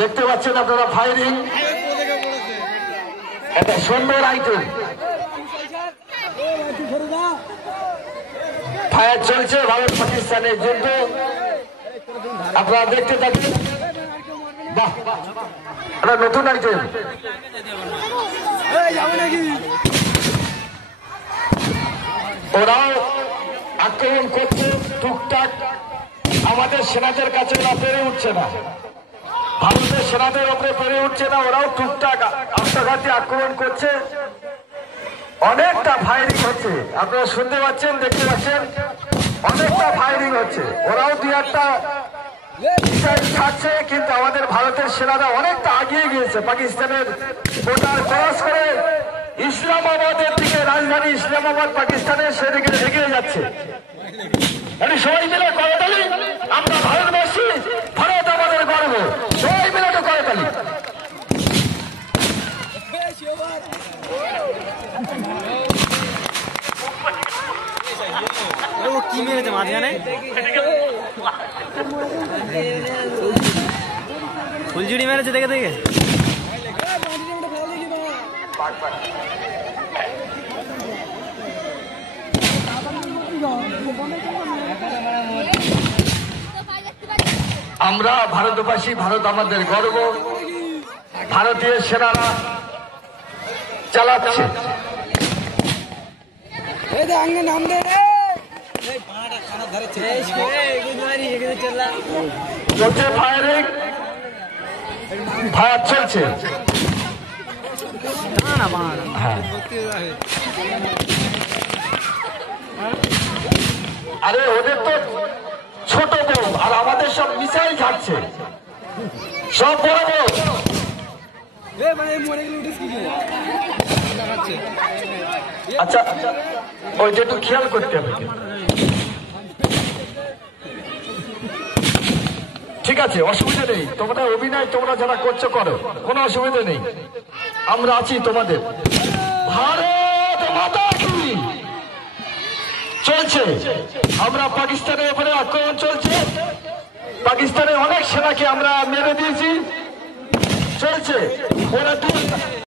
দেখতে পাচ্ছেন আপনারা ফায়ারিং, একটা সুন্দর আইটেম ফায়ার চলছে ভারত পাকিস্তানের যুদ্ধ। আপনারা দেখতে থাকুন। বাহ, একটা নতুন আইটেম। ওরাও আক্রমণ করছে টুকটাক, আমাদের সেনাদের কাছে ওরা পেরে উঠছে না, ভারতের সেনাদের ওপরে পেরে উঠছে না, ওরাও টুকটাক আত্মঘাতী আক্রমণ করছে, অনেকটা ফায়ারিং হচ্ছে। আপনারা শুনতে পাচ্ছেন, দেখতে পাচ্ছেন, অনেকটা ফায়ারিং হচ্ছে। ওরাও দুই একটা ছাড়ছে, কিন্তু আমাদের ভারতের সেনারা অনেকটা আগিয়ে গিয়েছে। পাকিস্তানের বর্ডার ক্রস করে ইসলামাবাদের দিকে, রাজধানী ইসলামাবাদ পাকিস্তানের সেদিকে এগিয়ে যাচ্ছে। সবাই মিলে করতালি, আমরা ভারতবাসী, ভারত আমাদের গর্ব, সবাই মিলে তো করতালি। কি মেরেছে মাঝখানে? ফুলঝুরি মেরেছে দেখে দেখে। আমরা ভারতবাসী, ভারত আমাদের গর্ব, ভারতীয় সেনারা চালাচ্ছে। চলছে ফায়ারিং, ফায়ার চলছে। আরে ওদের তো ছোট বোম, আর আমাদের সব মিসাইল ছাড়ছে, সব বড় বোম। আচ্ছা, ওইটা একটু খেয়াল করতে হবে। ঠিক আছে, অসুবিধা নেই, তোমরা অভিনয় তোমরা যারা করছো করো, কোনো অসুবিধা নেই, আমরা আছি তোমাদের। ভারত মাতা কি চলছে, আমরা পাকিস্তানের উপরে আক্রমণ চলছে, পাকিস্তানের অনেক সেনাকে আমরা মেরে দিয়েছি, চলছে ওরা